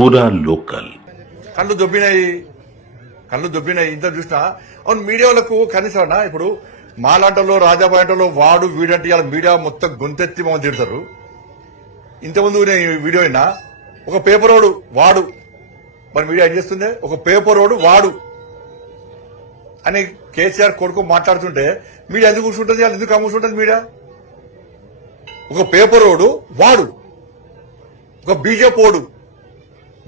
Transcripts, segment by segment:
పూరా లోకల్. కళ్ళు దొబ్బినాయి ఇంత చూసినా. అవును, మీడియాలకు కనీసం అన్నా ఇప్పుడు మాలాంటలో రాజాబాయంటలో వాడు వీడంటే ఇలా మీడియా మొత్తం గొంతెత్తి మమ్మల్ని తిడతారు. ఇంతకుముందు నేను వీడియో అయినా ఒక పేపరోడు వాడు మరి మీడియా ఏం చేస్తుంది, ఒక పేపరోడు వాడు అని కేసీఆర్ కొడుకు మాట్లాడుతుంటే మీడియా ఎందుకు కూర్చుంటుంది, వాళ్ళు ఎందుకు అమ్ముకుంటుంది మీడియా? ఒక పేపరోడు వాడు, ఒక బీజేపోడు.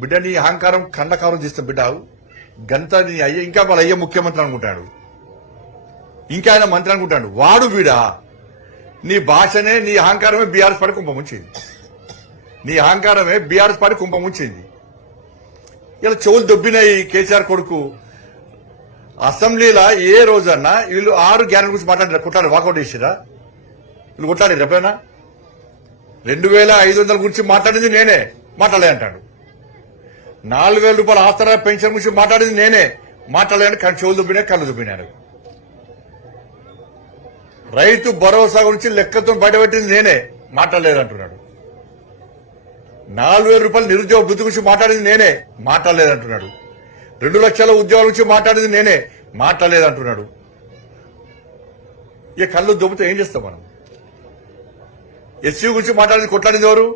బిడ్డ నీ అహంకారం కండకారం చేస్తే బిడ్డ గంత నీ అయ్య ఇంకా వాళ్ళ అయ్య ముఖ్యమంత్రి అనుకుంటాడు, ఇంకా ఆయన మంత్రి అనుకుంటాడు. వాడు వీడా? నీ భాషనే నీ అహంకారమే బీఆర్ఎస్ పడి కుంభముంచింది. నీ అహంకారమే బీఆర్ఎస్ పడి కుంభముంచింది. ఇలా చెవులు దొబ్బినాయి కేసీఆర్ కొడుకు. అసెంబ్లీలో ఏ రోజన్నా వీళ్ళు 6 గ్యారెంటీ గురించి మాట్లాడారు, కొట్లాడు వాకౌట్ చేసిరా? వీళ్ళు కొట్లాడారు ఎప్పుడైనా? 2500 గురించి మాట్లాడింది నేనే, మాట్లాడలే అంటాడు. 4000 రూపాయల ఆసరా పెన్షన్ గురించి మాట్లాడింది నేనే, మాట్లాడలేని కానీ చెవులు దుబ్బినా కళ్ళు దుబ్బినారు. రైతు భరోసా గురించి లెక్కతో బయటపెట్టింది నేనే, మాట్లాడలేదంటున్నాడు. 4000 రూపాయల నిరుద్యోగ వృద్ధి గురించి మాట్లాడింది నేనే, మాట్లాడలేదంటున్నాడు. 2 లక్షల ఉద్యోగాల గురించి మాట్లాడింది నేనే, మాట్లాడలేదంటున్నాడు. ఇక కళ్ళు దుబ్బుతో ఏం చేస్తాం మనం? ఎస్సీ గురించి మాట్లాడింది కొట్లాడింది ఎవరు?